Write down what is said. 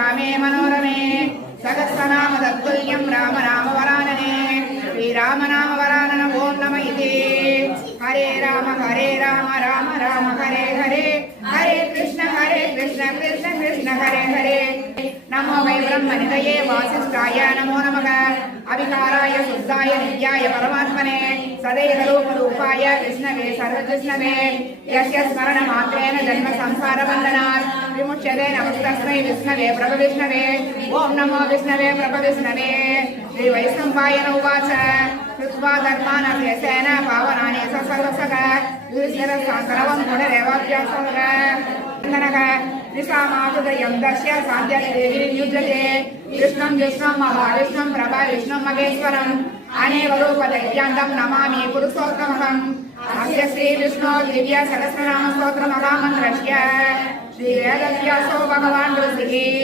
रामे मनोरमे सहस्रनाम तत्तुल्यं राम नाम वरानने श्रीराम नाम वरानन ओम नमः इति हरे राम राम राम हरे हरे हरे कृष्ण कृष्ण कृष्ण हरे हरे नमो वै ब्रह्मनिधये वासिष्ठाय नमो नमः अविकाराय शुद्धाय नित्याय परमात्मने सदैवरूपरूपाय विष्णवे सर्वकृष्णवे यस्य स्मरणमात्रेण जन्म संसारबन्धनात् विमुच्यते नमस्तस्मै विष्णवे प्रभविष्णवे ओम नमो विष्णवे प्रभविष्णवे श्रीवैष्णवायन उवाच कृत्वा धर्मानभ्यसेन पावनानि सर्वसः युधिष्ठिरः पुनरेवाभ्यासः निशामादुदयं दश्य सान्ध्यनियुज्यते कृष्णं विष्णुं महाविष्णुं प्रभाविष्णुं महेश्वरम् अनेकरूपदैत्यान्तं नमामि पुरुषोत्तमम् अस्य श्रीविष्णो दिव्य सहस्रनाम स्तोत्र महामन्त्रस्य श्रीवेदव्यासो भगवान् ऋषिः